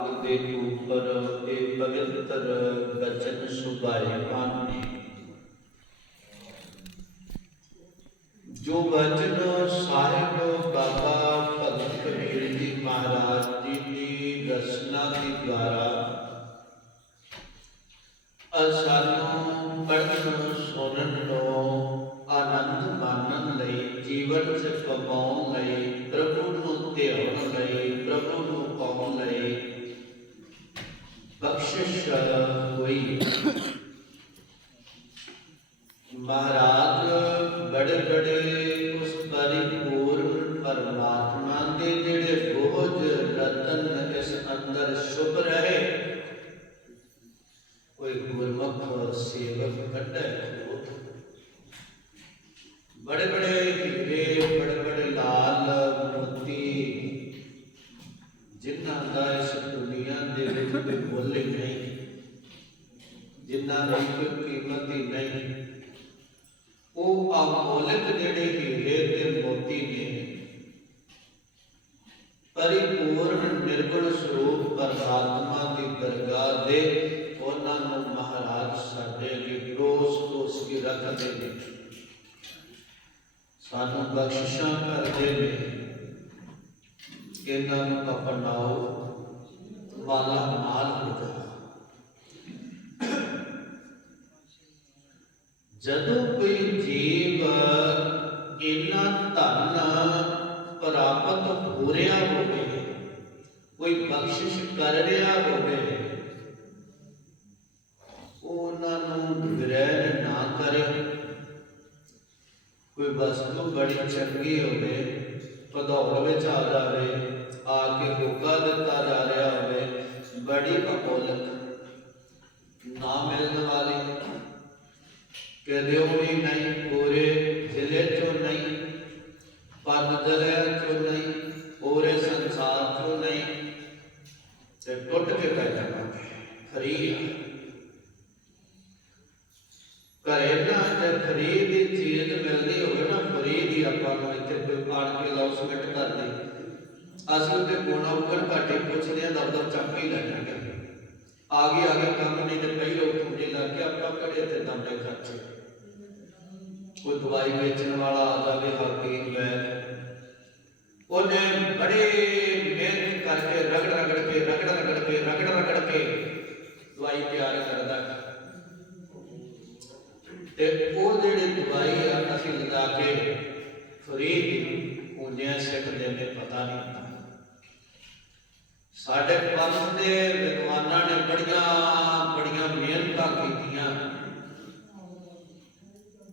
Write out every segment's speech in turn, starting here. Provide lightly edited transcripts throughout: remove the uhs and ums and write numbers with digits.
ਦੇ ਉਪਰ ਇਹ ਪਵਿੱਤਰ ਬਚਨ ਸੁਭਾਏ ਮਾਨੇ। ਜੋ ਬਚਨ ਸਾਹਿਬ ਬਾਬਾ ਭਗਤ ਕਬੀਰ ਜੀ ਮਹਾਰਾਜ ਜੀ ਦੀ ਰਚਨਾ ਦੇ ਦੁਆਰਾ ਸਾਨੂੰ ਪੜ੍ਹਨ ਸੁਣਨ ਨੂੰ ਆਨੰਦ ਮਾਣਨ ਲਈ ਜੀਵਨ ਚ ਕਮਾਉਣ ਲਈ ਪ੍ਰਭੂ ਨੂੰ ਧਿਆਉਣ ਲਈ ਪ੍ਰਭੂ ਨੂੰ ਪਾਉਣ ਲਈ ਬਖਸ਼ਿਸ਼ ਹੋਈ। महाराज बड़े बड़े उस परिपूर्ण परमात्मा के जेड़े बोझ रतन इस अंदर शुभ रहे। कोई गुरमुख सेवक कटे बड़े बड़े हीरे बड़े बड़े लाल मोती जिन्हां दा इस दुनिया दे विच कोई मुल ही नहीं, जिन्हां दी कोई कीमत ही नहीं। वो अमोलक जेड़े हीरे ते मोती ने परिपूर्ण निर्गुण स्वरूप परमात्मा की दरगाह दे उन्हां नूं महाराज साडे अगे रोज के रखते ने, सानू बख्शिशां करदे ने। इन्हां नूं अपनाओ वाला माल हो जा। जदों कोई जीव इन्ना धन प्राप्त हो रहा होवे, कोई बख्शिश कर रहा होवे, उन्होंने ग्रहण ना करे। कोई वस्तु बड़ी चंगी होवे भदौड़ विच आ जाए, आके होका दिता जा रहा होवे, बड़ी अमोलक ना मिलने वाली कदों भी नहीं, पूरे जिले चो नहीं, पद दरिया चो नहीं, पूरे संसार चो नहीं, ते टुट के पै जावांगे। फ्री घरे ना जब फ्री की चीज मिलती होवे ना, फ्री की आपां नूं इत्थे कोई आण के अनाउंसमेंट कर दे, असीं उत्ते कोना उगण घाटे पुछदे हां, दफ्तर चक ही लै जांगे। आगे काम नहीं तो कई लोग पूजे लग गए, आप कड़े थे दमड़े खर्चे। कोई दवाई बेचने वाला आ जाए हकीम वैद, उन्हें बड़े मेहनत करके रगड़ के दवाई तैयार करता ते वो जिहड़ी दवाई असीं लगा के फ्री पूंजियां सिट देने पता नहीं। साडे पंथ दे विद्वानां ने बड़ियां मेहनतां कीतियां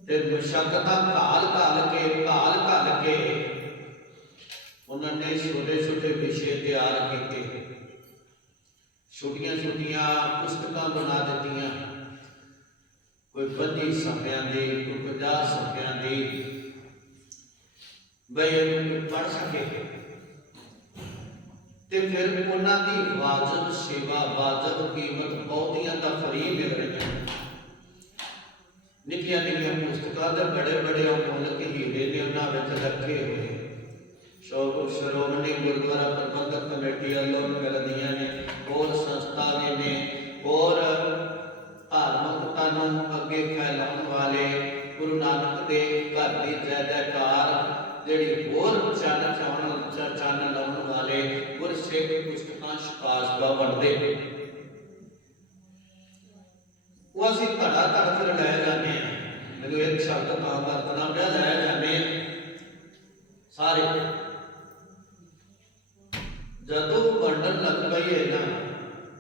ते मुशक्कतां घाल के उन्होंने छोटे छोटे विषय तैयार किए, छोटियां पुस्तकां बना दित्तियां, कोई 25 सफ़ियां दी, कोई 50 सफ़ियां दी, बई पढ़ सके। ते फिर उन्हां दी वाजिब सेवा, वाजिब कीमत बहुतियां तां फ्री मिल रही। निक्कियां पुस्तकां दे बड़े अमोलक हीरे ने उन्हां विच रखे हुए। श्रोमणी गुरुद्वारा प्रबंधक कमेटी वालों मिलदियां ने, और संस्था ने, और धार्मिकता नूं अगे फैलाउण वाले गुरु नानक दे घर दी जय जयकार जिहड़ी होर चन्न लाउण वाले गुरसिख पुस्तकां शपाशपा वंडदे। वो असीं धड़ा फिर लै जाने, मैनूं एक शब्द तां वरतना पिया, लै जाने सारे। जदों वंडन लग पईए ना,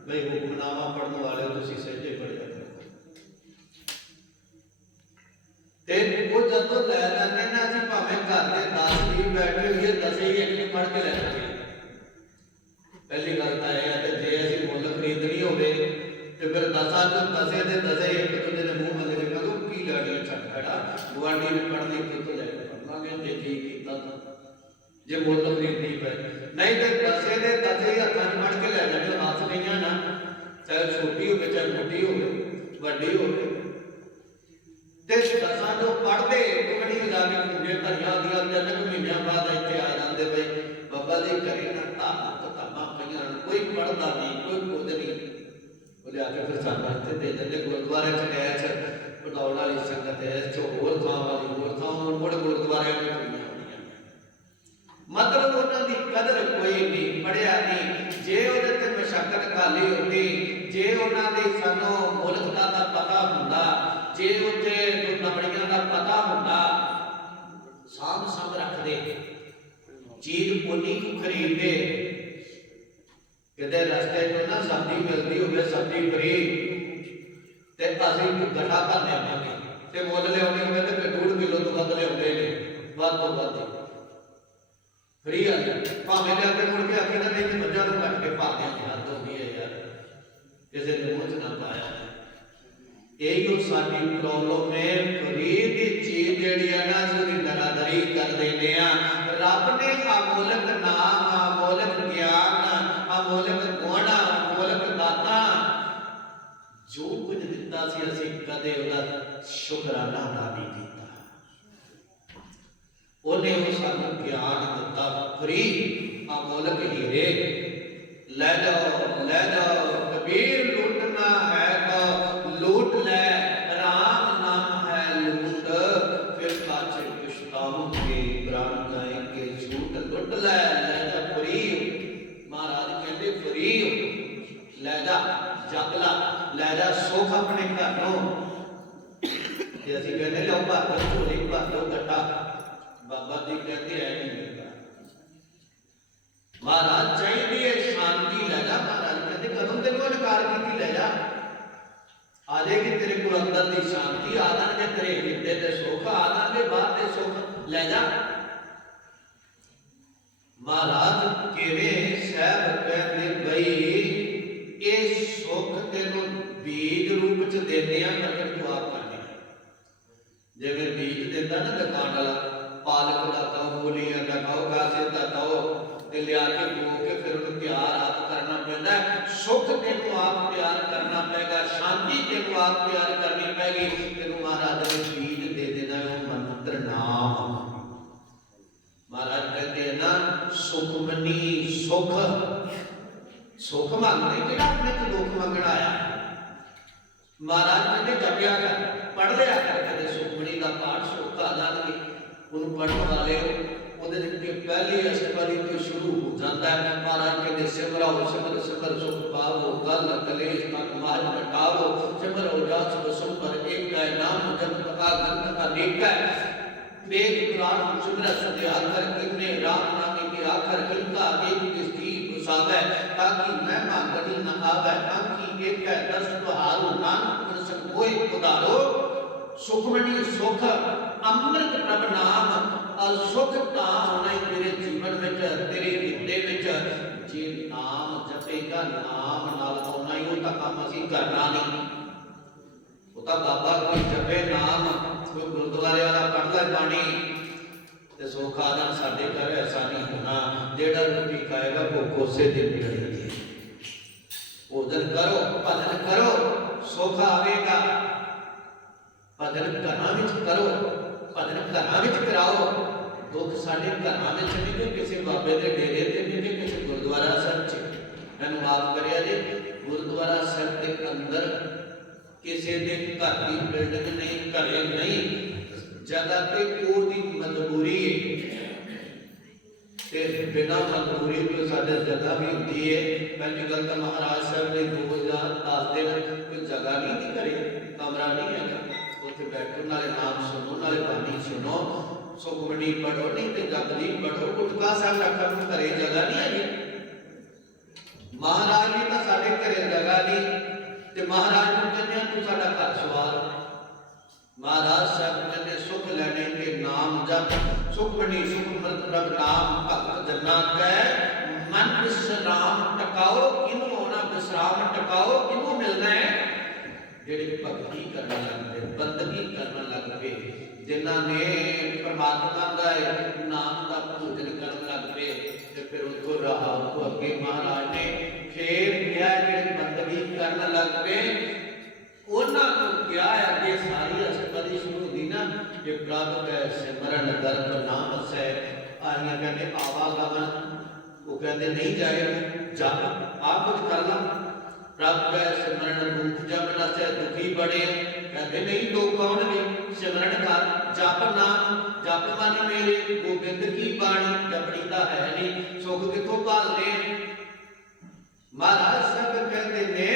बई हुक्मनामा पढ़ने वाले तुसीं सहजे पढ़िया करो, ते वो जदों लै जाने ना, असीं भावें घर दे 10 भी बैठे होइए, 10 ही एक पढ़ के लै जांगे। पहली गल तां इह है कि जे असीं मुੱਲ खरीदनी होवे ते फिर 10 चों 10 दे 10 एक दूजे दे मूँह मल्ले कदों की लैणी छट खड़ा गुआढ़ी ने पढ़नी तो लैके पढ़ लांगे जे जी कीता तां, जे मुੱਲ खरीदनी पे नहीं तो 10 दे 10 ही हत्थां 'च पढ़ के लै जांगे। हत्थ गईयां ना, चाहे छोटी होवे चाहे मोटी होवे वड्डी होवे, ते 10 जो पढ़दे एक बड़ी जाके पूजे धरियां होंदियां, 3 महीनों बाद इत्थे आ जांदे बई बाबा जी घरे ना धार्मिक किताबां पईयां, कोई पढ़ता नहीं, कोई कुछ नहीं। बोले आके फिर सानू इत्थे दे देंदे गुरुद्वारे च ऐच बिठाउण वाली संगत है, होर थां वाली होर थां, मुड़ गुरुद्वारे में दुनिया होनी। मतलब उन्हां दी कदर कोई नहीं, पढ़िया नहीं। जे उहदे ते मशक्कत खाली होंदी, जे उन्हां दी सानू मुल्कता दा पता हुंदा, जे उत्थे नबड़ियां दा पता हुंदा, साम सब रखदे, चीज उन्नी को खरीददे। किते रस्ते च ना सब्जी मिलदी होवे, सब्जी फ्री, ते असीं गड्ढा भर लिआवांगे, ते मुੱਲ लिआउणी होवे ते 1.5 किलो तो वध लिआउंदे ने, वध तो वध फ्री आ जाए। भावें लिया के मुड़ के आखी ना नहीं मੱਝਾਂ ਨੂੰ ਕੱਟ ਕੇ ਪਾ ਦਿਆਂਗੇ, हद हो गई है यार, किसी ने मुंह च ना पाया। यही साडी प्रॉब्लम है, फ्री दी चीज जिहड़ी है ना उसदी नरादरी कर देने आ। रब ने अमोलक नाम, अमोलक ज्ञान, अमोलक गुण, अमोलक दाता जो कुछ दिता सी, असीं कदे उहदा शुकराना अदा नहीं कीता। उहने वो सानू ज्ञान दिता फ्री, अमोलक हीरे। ले जाओ ले जाओ, कबीर लूटना है तो लूट ले, राम नाम है लूट, फिर पाछे पछताओगे, प्राण जाएंगे झूठ। लुट ले जा फ्री, महाराज कहते फ्री ले जा, जप ला, ले जा सुख अपने घरों। जे असीं कहने लो भर दो झोली, भर दो गड्ढा, बाबा जी कहते हैं नहीं मिलता। महाराज चाहिए शांति ले जा, महाराज कहते कदों तेन इनकार की ले जा, आ जाएगी तेरे को अंदर की शांति, आ जाएंगे तेरे हिरदे के सुख, आ जाएंगे बाहर के सुख, ले जा। महाराज किवें साहब कहते बई ये सुख तेनों बीज रूप च देने आ, प्रगट तू आप करने। जिवें बीज देता ना दुकान वाला, पालक का कहो, मूलियां का कहो, गाजर का कहो, ते लिया के बो के फिर उन्हें तैयार आप करना पैंदा है। सुख तेनों आप तैयार करना पेगा, शांति तेनों आप तैयार करनी पैगी। तेनों महाराज ने बीज दे देना है, वो मंत्र नाम। महाराज कहते हैं ना सुखमनी सुख, सुख मांगने के अपने तो दुख मंगना आया। महाराज कहते जपिया कर, पढ़ लिया कर, कदे सुखमनी का पाठ सुख आ जाएंगे। उन्होंने पढ़ने वाले पहली अष्टपदी तो शुरू हो जाता है। महाराज कहते सिमराओ सिमर सिमर सुख पावो, कल कलेश मत मार मिटावो, सिमरो जास बसुम पर एक है, नाम जप का गंध का नेक है। वेद पुराण सुंदर सुधे आखर किन्ने, राम नामी के आखर किनका एक किसकी गुसावे, ताकि मैं मांगनी न आवे, ताकि एक है दस तुहारो, नानक प्रसन्न होए उदारो। सुखमनी सुख अमृत प्रभ नाम, और सुख तां होना तेरे जीवन में, तेरे हिरदे में। जे नाम जपेगा, नाम नाल होना ही, वो काम असीं करना नहीं। वो बाबा कोई जपे नाम, कोई गुरुद्वारे वाला पढ़दा बाणी ते सुख आ जाण। साडे घर ऐसा नहीं होना, जेड़ा रोटी खाएगा भुख उसे दिन मिलेगी। भोजन करो, भजन करो, सुख आवेगा। भजन घरां विच करो, भजन घरां विच कराओ। दुख साडे घरां विच नहीं कि किसी बाबे दे डेरे ते नहीं कि किसी गुरुद्वारा साहिब च। मैनूं माफ करिया जी, गुरुद्वारा साहिब दे अंदर किसी दे घर की बिल्डिंग नहीं, घरे नहीं, जगह पे ओदी मजबूरी है। बिना मजबूरी तो साडे जगह भी होती है। पहली गल तो महाराज साहब ने 2010 दिन कोई जगह नहीं थी, घरे कमरा नहीं है, उत्थे बैठो, नाले नाम सुनो, नाले बाणी सुनो, सुखमनी पढ़ो, नहीं तो जपजी पढ़ो, गुटका साहब रखण नूं घरे जगह नहीं है। महाराज जी तो साडे घरे जगह नहीं, ते महाराज नूं कहंदे तू साडा घर सवार। महाराज साहब कहते सुख लेने के नाम जप, सुखमनी सुखमृत प्रभ नाम, भगत जन्ना कै मन विश्राम टकाओ। किनू होना विश्राम टकाओ, किनू मिलना है? जेड़े भक्ति करना लग पे, बंदगी करना लग पे, जिन्हां ने परमात्मा का नाम का पूजन करन लग पे, ते फिर उनको रहा को अगे महाराज ने फिर क्या जेड़े बंदगी करन लग पे, उन्हां को क्या है अगे सारी अष्टपदी शुरू होती ना, कि प्रभ कै सिमरन दर्द नाम सै। आइयां कहते आवागमन, वो कहते नहीं जाएगा, जप आप कुछ कर ला। प्रभ कै सिमरन दुख जप नसै दुखी बने, कहते नहीं दुख आउणगे, सिमरन कर जप नाम जप मन मेरे, गोबिंद की बाणी जपड़ी तो है नहीं, सुख कितों भालने। महाराज सब कहते ने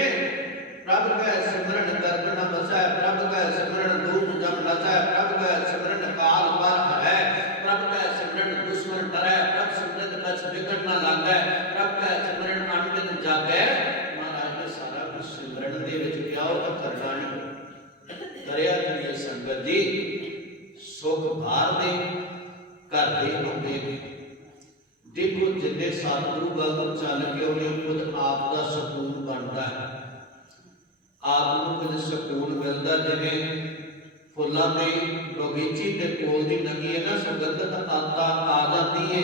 प्रभ कै सिमरन दर्द न बसै, प्रभ कै सिमरन दुख जप नसै, प्रभ कै सिमरन काल पर है, प्रभ कै सिमरन दुश्मन डरै, प्रभ सिमरन कछ बिगड़ न लागै, प्रभ कै सिमरन अनबिन जागै। महाराज ने सारा कुछ सिमरन दे विच क्या होता करना नहीं करिया करिए संगत जी। सुख बाहर दे घर दे आउंदे ने, देखो जिन्ने सतगुरु गल चल के उन्हें खुद आप का सकून बनता है, आप कुछ सकून मिलता। जिवें फुलों के बगीचे के कोल की नगी है ना, सुगंधत आता आ जाती है,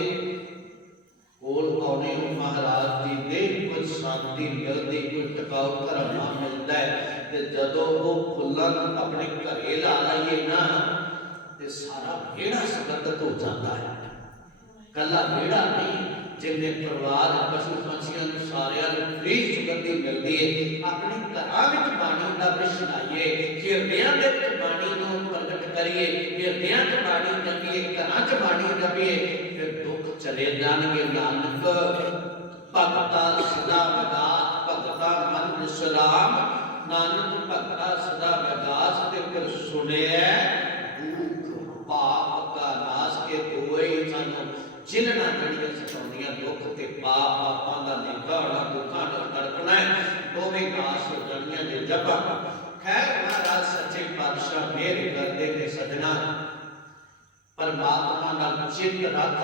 कोल आने महाराज जी दे कुछ शांति मिलती, कुछ टिकाऊ धर्मा मिलता है। ते जदों वो फुलों अपने घरे ला लाइए ना, ते सारा बेड़ा सुगंधत हो जाता है। कला बेड़ा नहीं, जिन्ने परिवार पशु पंछियों सारिया फ्री सुगंधी मिलती है। अपने घर बाणी का वृक्ष लाइए, हिरदियां दे विच बाणी नूं प्रगट करिए, हिरदियां च बाणी जपीए, घरां च बाणी जपीए, फिर दुख चले जाणगे। नानक भगता सदा विगास, भगता मन विश्राम, नानक भगता सदा विगास, ते फिर सुनिए दुख पाप का नाश। के दोए सानू जिलना जड़ियां सताउंदियां दुख ते पाप, पापां दा लेखा होना, दुखां दा तड़पना है, दोवें नाश हो जाणियां जे जपा। खैर महाराज सच्चे पातशाह मेहर करदे ने सजना, परमात्मा नाल चित रख।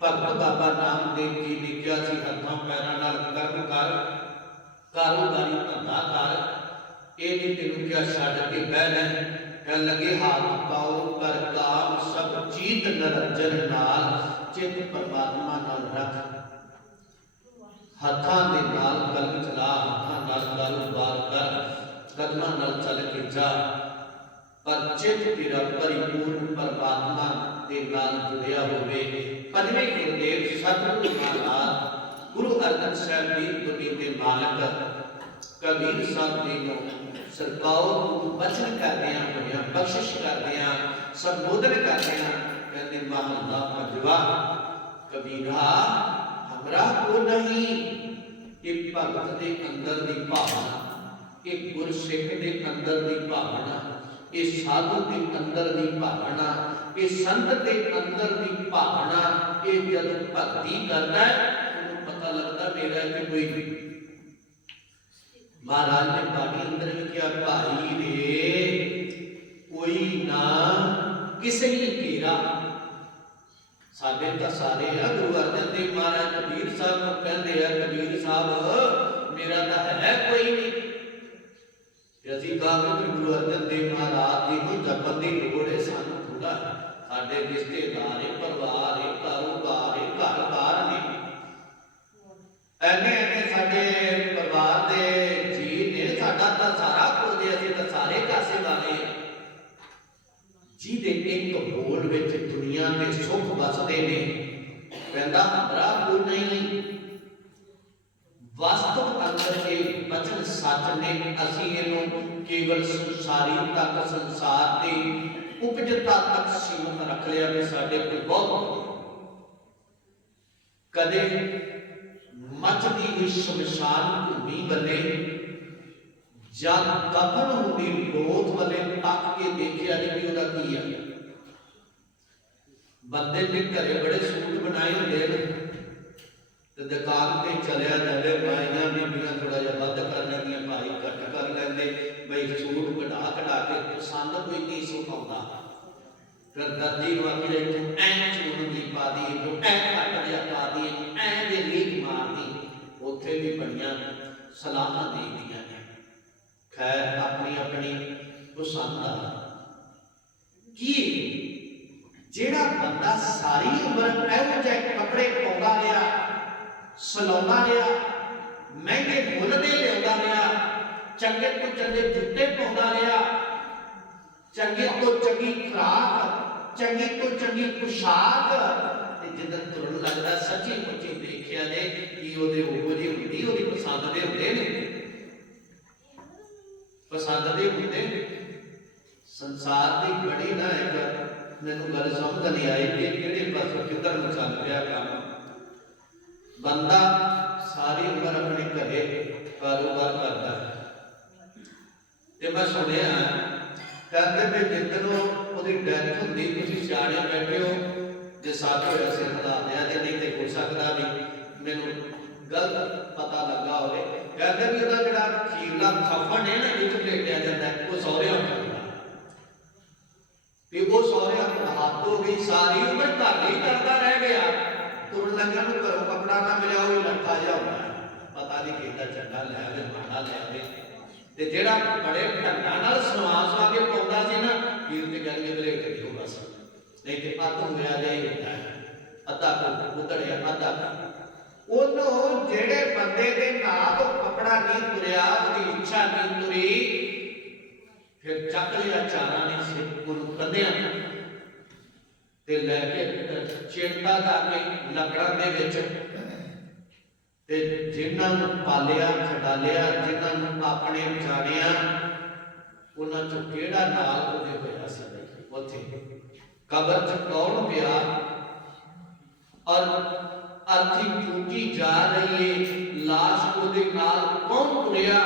भगत बाबा नामदेव जी ने क्या सी, हथों पैरों नाल कर्म कर, कारोबारी धंधा कर, ये नहीं तेनू क्या छड्ड के बहना। कह लगे हाथ पाओ कर काम सब चीत निरंजन नाल, चित परमात्मा नाल रख। हथां दे नाल कलम चला, हथां नाल कारोबार कर, कदमां नाल चल के जा, पर चित तेरा परिपूर्ण परमात्मा दे नाल जुड़िया होवे। पंजवें गुरुदेव सतगुरु महाराज गुरु अर्जन साहिब जी दुनिया के मालक कबीर साहब जी को सरकाओ बचन करदियां होइयां, बख्शिश करदियां, संबोधन करदियां कहते महला पंजवा, कबीरा हमरा को नहीं। ये भगत के अंदर की भावना, एक गुरसिख के अंदर की भावना, ये साधु के अंदर की भावना, ये संत के अंदर की भावना, ये जब भक्ति करता है उन्हें पता लगता मेरा कि कोई। महाराज ने बाणी अंदर में क्या, भाई रे कोई ना किसे ही घेरा। साडे तो सारे है गुरु अर्जन देव महाराज कबीर साहब को कहते हैं, कबीर साहब मेरा तो है कोई नहीं। असीं कहांगे गुरु अर्जन देव महाराज जी को जपन की लोड़ है, सानू थोड़ा साडे रिश्तेदार है, परिवार है, कारोबार है, घर बार ने, ऐने ऐने साडे परिवार दे जी ने, साडा तां सारा कुछ है, असीं तां सारे कासे वाले जिहदे एक बोल विच दुनिया में सुख बसदे ने। कहंदा हमरा कोई नहीं, वास्तव अंदर के वचन सच ने। असीं इहनूं केवल संसारी तक, संसार की उपजता तक सीमित रख लिया कि साडे कोल बहुत। कदे मचदी हुई शमशान भूमि बने जब दफन होती लोथ वाले तक के देखिया नहीं कि वह की है। बंदे ने घरे बड़े सूट बनाए होंगे तो दुकान पे चलिया जाए, माइया बीबियां थोड़ा जिहा वध कर लैंदियां, भाई घट कर लेंदे, बई सूट कढ़ा कढ़ा के पसंद कोई नहीं सुखाउंदा। फिर दर्जी नूं आखिए तूं ऐ चून दी पा दी, तूं ऐ कट जिहा पा दी, ऐ दे लीक मार दी, उत्थे भी बड़ियां सलाहां देदियां ने। खैर अपनी अपनी पसंद आ की। जेड़ा बंदा सारी उम्र इहो जिहे कपड़े पाउंदा रहा, सलाउंदा रहा, महंगे मुल दे लिआउंदा रहा, चंगे तो चंगे जुत्ते पाउंदा रहा, चंगे तो चंगी खुराक, चंगी तो चंगी पोशाक, ਤੇ ਜਿੱਦਣ ਤੁਰਨ ਲੱਗਦਾ ਸੱਚੀ ਮੁੱਚੀ ਦੇਖਿਆ ਜੇ ਕਿ ਉਹਦੇ ਉਹੋ ਜਿਹੀ ਹੁੰਦੀ, ਉਹਦੀ ਪਸੰਦ ਦੇ ਹੁੰਦੇ ਨੇ, ਪਸੰਦ ਦੇ ਹੁੰਦੇ। ਸੰਸਾਰ ਦੀ ਬੜੀ ਨਾ ਇੱਕ ਮੈਨੂੰ ਗੱਲ ਸਮਝ ਨਹੀਂ ਆਈ ਕਿ ਕਿਹੜੇ ਪਾਸੇ ਕਿੱਧਰ ਨੂੰ ਚੱਲ ਪਿਆ ਕੰਮ। ਬੰਦਾ ਸਾਰੀ ਉਮਰ ਆਪਣੇ ਘਰੇ ਕਾਰੋਬਾਰ ਕਰਦਾ ਹੈ ਤੇ ਮੈਂ ਸੁਣਿਆ ਕਹਿੰਦੇ ਵੀ ਜਿੱਦਣ ਉਹਦੀ ਡੈਥ ਹੁੰਦੀ ਤੁਸੀਂ ਸਿਆਣੇ ਬੈਠੇ ਹੋ, ਜੇ ਸੱਚ ਹੋਇਆ ਸਿਰ ਹਿਲਾ ਦਿਆ, ਜੇ ਨਹੀਂ ਤੇ ਹੋ ਸਕਦਾ ਵੀ ਮੈਨੂੰ ਗਲਤ ਪਤਾ ਲੱਗਾ ਹੋਵੇ। ਕਹਿੰਦੇ ਵੀ ਉਹਦਾ ਜਿਹੜਾ ਅਖੀਰਲਾ ਖਫਨ ਹੈ ਨਾ ਵਿੱਚ ਲੇਟਿਆ ਜਾਂਦਾ, ਉਹ ਸਹੁਰਿਆਂ ਹੁੰਦਾ ਵੀ ਉਹ ਸਹੁਰਿਆਂ ਨੂੰ ਹੱਦ ਹੋ ਗਈ, ਸਾਰੀ ਉਮਰ ਘਰ ਹੀ ਕਰਦਾ ਰਹਿ ਗਿਆ, ਤੁਰਨ ਲੱਗਿਆ ਨੂੰ ਘਰੋਂ ਕੱਪੜਾ ਨਾ ਮਿਲਿਆ, ਉਹ ਲੱਠਾ ਜਿਹਾ ਹੁੰਦਾ, ਪਤਾ ਨਹੀਂ ਕਿਹਦਾ ਚੰਗਾ ਲੈ ਆਵੇ ਮਾੜਾ ਲੈ ਆਵੇ। ਤੇ ਜਿਹੜਾ ਬੜੇ ਢੰਗਾਂ ਨਾਲ ਸਵਾ ਕੇ ਪਾਉਂਦਾ ਸੀ ਨਾ, ਵੀਰ ਤੇ ਕਹਿੰਦੇ ਬਲੇਟ ਦਿਓ ਬਸ, ਨਹੀਂ ਤੇ ਅੱਧ ਹੋਇਆ ਜਾਏ ਹੁੰਦਾ ਹੈ, ਅੱਧਾ ਕੁ ਉਧੜਿਆ ਅੱਧਾ ਕੁ। ਉਹਨੂੰ ਜਿਹੜੇ ਬੰਦੇ ਦੇ ਨਾਲ ਉਹ ਕੱਪੜਾ ਨਹੀਂ ਤੁਰਿਆ, ਉਹਦੀ ਇੱਛਾ ਨਹੀਂ ਤੁਰੀ, ਫਿਰ ਚੱਕ ਲਿਆ ਚਾਰਾਂ ਨੇ ਸਿਰ ਨੂੰ ਕੰਧਿਆਂ ਤੇ ਲੈ ਕੇ ਚਿੜਤਾ ਕਰਕੇ ਲੱਕੜਾਂ ਦੇ ਵਿੱਚ, ਤੇ ਜਿਨ੍ਹਾਂ ਨੂੰ ਪਾਲਿਆ ਖਡਾਲਿਆ, ਜਿਨ੍ਹਾਂ ਨੂੰ ਆਪਣੇ ਜਾਣਿਆ, ਉਹਨਾਂ ਚੋਂ ਕਿਹੜਾ ਨਾਲ ਉਹਦੇ ਹੋਇਆ ਸੀ ਉੱਥੇ ਕਬਰ ਚ ਕੌਣ ਪਿਆ, ਔਰ ਅਰਥੀ ਚੂਕੀ ਜਾ ਰਹੀ ਹੈ, ਲਾਸ਼ ਉਹਦੇ ਨਾਲ ਕੌਣ ਤੁਰਿਆ,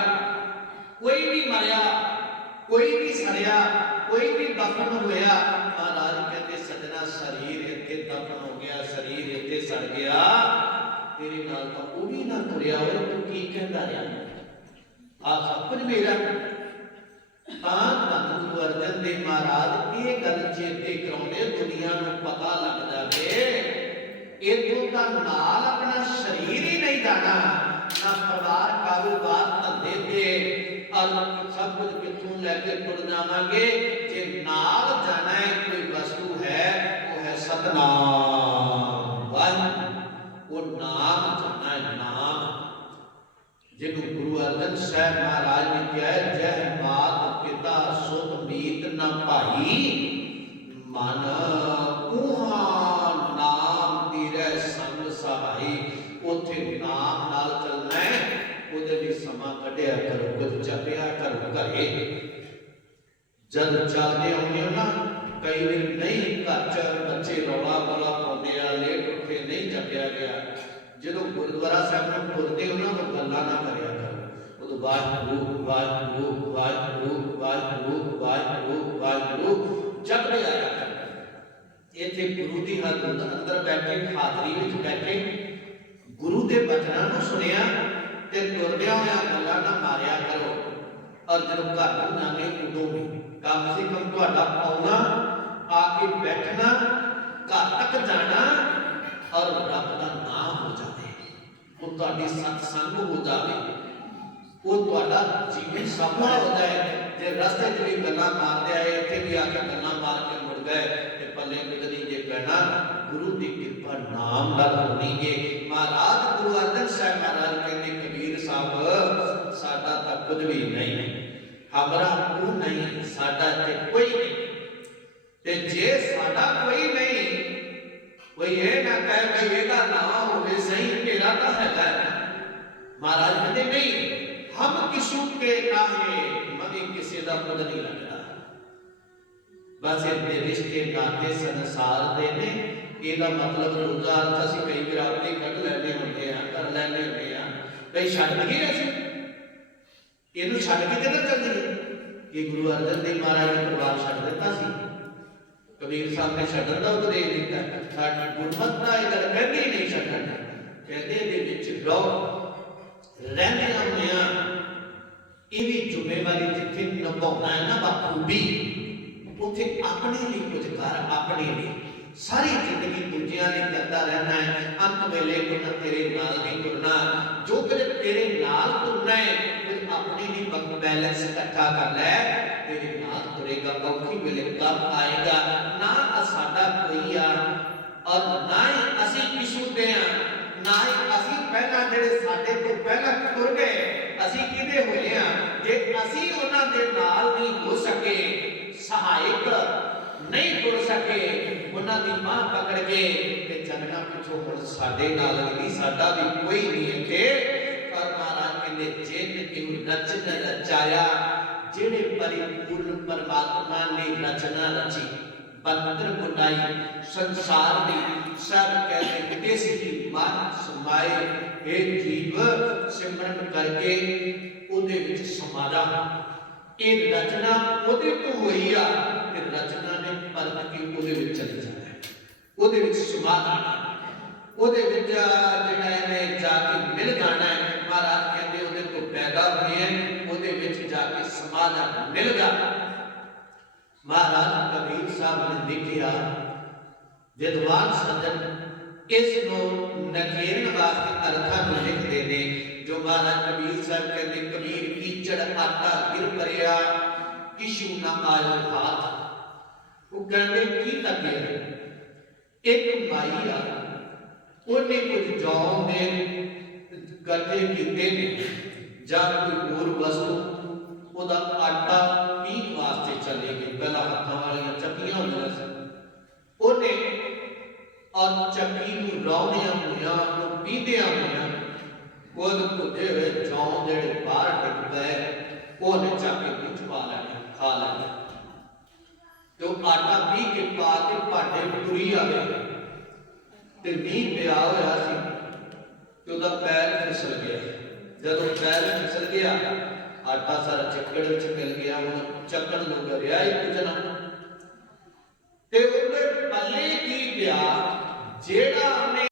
ਕੋਈ ਵੀ ਮਰਿਆ, ਕੋਈ ਵੀ ਸੜਿਆ, ਕੋਈ ਵੀ ਦਫਨ ਹੋਇਆ। ਮਹਾਰਾਜ ਕਹਿੰਦੇ ਸੱਜਣਾ ਸਰੀਰ ਇੱਥੇ ਦਫਨ ਹੋ ਗਿਆ, ਸਰੀਰ ਇੱਥੇ ਸੜ ਗਿਆ, ਤੇਰੇ ਨਾਲ ਤਾਂ ਉਹ ਵੀ ਨਾ ਤੁਰਿਆ ਹੋਵੇ, ਤੂੰ ਕੀ ਕਹਿੰਦਾ ਰਿਹਾ, ਆ ਸਭ ਕੁਝ ਮੇਰਾ। ਤਾਂ ਧੰਨ ਗੁਰੂ ਅਰਜਨ ਦੇਵ ਮਹਾਰਾਜ ਇਹ ਗੱਲ ਚੇਤੇ ਕਰਾਉਂਦੇ, ਦੁਨੀਆ ਨੂੰ ਪਤਾ ਲੱਗ ਜਾਵੇ ਇਥੋਂ ਤਾਂ ਨਾਲ ਆਪਣਾ ਸਰੀਰ ਹੀ ਨਹੀਂ ਜਾਣਾ, ਨਾ ਪਰਿਵਾਰ ਕਾਰੋਬਾਰ ਧੰਦੇ ਤੇ, ਔਰ ਸਭ ਕੁਝ ਕਿੱਥੋਂ ਲੈ ਕੇ ਤੁਰ ਜਾਵਾਂਗੇ। ਜੇ ਨਾਲ ਜਾਣਾ ਹੈ ਕੋਈ ਵਸਤੂ ਹੈ, ਉਹ ਹੈ ਸਤਨਾਮ ਵਾਹਿਗੁਰੂ, ਉਹ ਨਾਮ ਜਾਣਾ ਹੈ, ਨਾਮ ਜਿਹਨੂੰ ਗੁਰੂ ਅਰਜਨ ਸਾਹਿਬ ਮਹਾਰਾਜ ਨੇ ਕਿਹਾ ਜਹ ਮਾਤ ਪਿਤਾ ਸੁਤ ਮੀਤ ਨਾ ਭਾਈ, ਮਨ ਉਹਾ ਨਾਮ ਤੇਰੇ ਸੰਗ ਸਹਾਈ। ਉੱਥੇ ਨਾਮ ਨਾਲ ਚੱਲਣਾ ਹੈ, ਉਹਦੇ ਲਈ ਸਮਾਂ ਕੱਢਿਆ ਕਰੋ, ਜਦ ਚੱਲਿਆ ਕਰੋ ਘਰੇ, ਜਦ ਚੱਲਦੇ ਆਉਂਦੇ ਹੋ ਨਾ, ਕਈ ਵਾਰ ਨਹੀਂ ਘਰ ਚ ਬੱਚੇ ਰੌਲਾ ਬੋਲਾ ਪਾਉਂਦੇ ਆ, ਲੇਟ ਉੱਠੇ ਨਹੀਂ ਜਪਿਆ ਗਿਆ, ਜਦੋਂ ਗੁਰਦੁਆਰਾ ਸਾਹਿਬ ਨੂੰ ਤੁਰਦੇ ਉਹਨਾਂ ਨੂੰ ਗੱਲਾਂ ਨਾ ਕਰਿਆ ਕਰੋ, ਉਦੋਂ ਵਾਹਿਗੁਰੂ ਵਾਹਿਗੁਰੂ ਵਾਹਿਗੁਰੂ ਵਾਹਿਗੁਰੂ ਵਾਹਿਗੁਰੂ ਵਾਹਿਗੁਰੂ ਜਪਦੇ ਆਇਆ ਕਰ। ਇੱਥੇ ਗੁਰੂ ਦੀ ਹੱਦ ਅੰਦਰ ਬੈਠੇ, ਹਾਜ਼ਰੀ ਵਿੱਚ ਬੈਠੇ, ਗੁਰੂ ਦੇ ਬਚਨਾਂ ਨੂੰ ਸੁਣਿਆ ਤੇ ਤੁਰਦਿਆਂ ਹੋਇਆਂ ਗੱਲਾਂ ਨਾ ਮਾਰਿਆ ਕਰੋ। ਔਰ ਜਦੋਂ ਘਰ ਨੂੰ ਜਾਂਦੇ ਉਦੋਂ ਵੀ ਕਮ ਸੇ ਕਮ ਤੁਹਾਡਾ ਆਉਣਾ, ਆ ਕੇ ਬੈਠਣਾ, ਘਰ ਤੱਕ ਜਾਣਾ, ਔਰ ਰੱਬ ਦਾ ਨਾਮ ਹੋ ਜਾਵੇ, ਉਹ ਤੁਹਾਡੀ ਸਤਸੰਗ ਹੋ ਜਾਵੇ, ਉਹ ਤੁਹਾਡਾ ਜੀਵਨ ਸਫਲ ਹੋ ਜਾਏ। ਜੇ ਰਸਤੇ 'ਚ ਵੀ ਗੱਲਾਂ ਮਾਰਦੇ ਆਏ, ਇੱਥੇ ਵੀ ਆ ਕੇ ਗੱਲਾਂ ਮਾਰ ਕੇ ਮੁੜ ਗਏ ਤੇ ਪੱਲੇ ਕੁਝ ਨਹੀਂ ਜੇ ਪੈਣਾ, ਗੁਰੂ ਦੀ ਕਿਰਪਾ ਨਾਮ ਨਾਲ ਹੋਣੀ ਜੇ। ਮਹਾਰਾਜ ਗੁਰੂ ਅਰਜਨ ਸਾਹਿਬ ਮਹਾਰਾਜ ਕਹਿੰਦੇ ਕਬੀਰ ਸਾਹਿਬ ਸਾਡਾ ਤਾਂ ਕੁਝ ਵੀ ਨਹੀਂ, ਹਮਰਾ ਉਹ ਨਹੀਂ, ਸਾਡਾ ਤੇ ਕੋਈ ਨਹੀਂ, ਤੇ ਜੇ ਸਾਡਾ ਕੋਈ ਨਹੀਂ, ਕੋਈ ਇਹ ਨਾ ਕਹੇ ਕਿ ਇਹਦਾ ਨਾਮ ਹੋਵੇ ਸਹੀ, ਮੇਰਾ ਤਾਂ ਹੈਗਾ। ਮਹਾਰਾਜ ਕਹਿੰਦੇ ਨਹੀਂ, ਹਮ ਕਿਸੂ ਕੇ ਨਾਹੇ, ਮਨੇ ਕਿਸੇ ਦਾ ਕੁਝ ਨਹੀਂ ਲੱਗਦਾ, ਬਸ ਇਹ ਰਿਸ਼ਤੇ ਨਾਤੇ ਸੰਸਾਰ ਦੇ ਨੇ। ਇਹਦਾ ਮਤਲਬ ਦੂਜਾ ਅਰਥ ਅਸੀਂ ਕਈ ਵਾਰ ਆਪਣੇ ਕੱਢ ਲੈਣੇ ਹੁੰਦੇ ਆ, ਕਰ ਲੈਣੇ ਹੁੰਦੇ ਆ, ਕਈ ਛੱਡ ਦਈਏ ਅਸੀਂ ਇਹਨੂੰ, ਛੱਡ ਕੇ ਕਿੱਧਰ ਚੱਲ ਜਾਈਏ। ਇਹ ਗੁਰੂ ਅਰਜਨ ਦੇਵ ਮਹਾਰਾਜ ਨੇ ਪਰਿਵਾਰ ਛੱਡ ਦਿੱਤਾ ਸੀ, ਕਬੀਰ ਸਾਹਿਬ ਨੇ ਛੱਡਣ ਦਾ ਉਪਦੇਸ਼ ਦਿੱਤਾ। ਸਾਡੀ ਗੁਰਮਤਿ ਦਾ ਇਹ ਗੱਲ ਕਹਿੰਦੀ ਨਹੀਂ ਛੱਡਣ, ਕਹਿੰਦੇ ਇਹਦੇ ਵਿੱਚ ਰਹੋ, ਰਹਿੰਦੇ ਹੋਇਆ ਇਹ ਵੀ ਜ਼ਿੰਮੇਵਾਰੀ ਜਿੱਥੇ ਨਿਭਾਉਣਾ ਹੈ ਨਾ ਬਾਖੂਬੀ, ਉੱਥੇ ਆਪਣੇ ਲਈ ਕੁਝ ਕਰ, ਆਪਣੇ ਲਈ। ਸਾਰੀ ਜ਼ਿੰਦਗੀ ਦੂਜਿਆਂ ਲਈ ਕਰਦਾ ਰਹਿਣਾ ਹੈ, ਅੰਤ ਵੇਲੇ ਕੋਈ ਤੇਰੇ ਨਾਲ ਨਹੀਂ ਤੁਰਨਾ। ਜੋ ਕਿ ਤੇਰੇ ਨਾਲ ਤੁਰਨਾ ਹੈ, ਫਿਰ ਆਪਣੇ ਲਈ ਬੈਲੈਂਸ ਇਕੱਠਾ ਕਰ ਲੈ, ਤੇਰੇ ਨਾਲ ਤੁਰੇਗਾ, ਔਖੀ ਵੇਲੇ ਕੰਮ ਆਏਗਾ। ਨਾ ਸਾਡਾ ਕੋਈ ਆ, ਔਰ ਨਾ ਹੀ ਅਸੀਂ ਕਿਸੇ ਦੇ ਆ, ਨਾ ਹੀ ਅਸੀਂ ਪਹਿਲਾਂ ਜਿਹੜੇ ਸਾਡੇ ਤੋਂ ਪਹਿਲਾਂ ਤੁਰ ਗਏ, ਅਸੀਂ ਕਿਹਦੇ ਹੋਏ ਆ। ਜੇ ਅਸੀਂ ਉਹਨਾਂ ਦੇ ਨਾਲ ਨਹੀਂ ਹੋ ਸਕੇ, ਸਹਾਇਕ ਨਹੀਂ ਤੁਰ सके उन्हां दी बांह पकड़ के ते चलना पिछों हुण साडे नाल नहीं, साडा भी कोई नहीं इत्थे। पर महाराज कहंदे जिन इहू रचन रचाया, जिहड़े परिपूर्ण परमात्मा ने रचना रची, बंदर बुनाई संसार दी, सब कहते किस की मन समाए, हे जीव सिमरन करके उहदे विच समा जा। ये रचना उहदे तो होई आ ते रचना ने परत के उहदे विच चली जाना है, उहदे विच समा जाना, उहदे विच जिहड़ा इहने जाके मिल जाना है। महाराज कहंदे उहदे तो पैदा होए हैं, उहदे विच जाके समा जाना, मिल जाना। महाराज कबीर साहब ने लिखिया, विद्वान सज्जन इस नखेरन वास्ते अर्थां नूं लिखदे ने। जो महाराज कबीर साहब कहते कबीर कीचड़ आटा गिर परिया, किशु ना आयो हाथ। वो कहते की तके एक माई आ, उन्हें कुछ जौ दे गड्ढे कीते ने जां कोई होर वस्तु, ओदा आटा पीण वास्ते चले गए। पहला हत्थां वालियां चक्कियां होंदियां सन, ओने और चक्की नूं रौंदियां होइयां पींदियां होइयां खुद भुजे हुए जौ जेड़े बाहर डिग पए, ओने चक के मुंह च पा लैणे, खा लैणे। तो आटा पी के पा के भांडे टुरी आवे ते मींह पिया होया सी ते ओदा पैर फिसल गया। जदों पैर फिसल गया, आटा सारा चिक्कड़ विच मिल गया। हुण चक्कण नूं रिहा ही कुछ ना,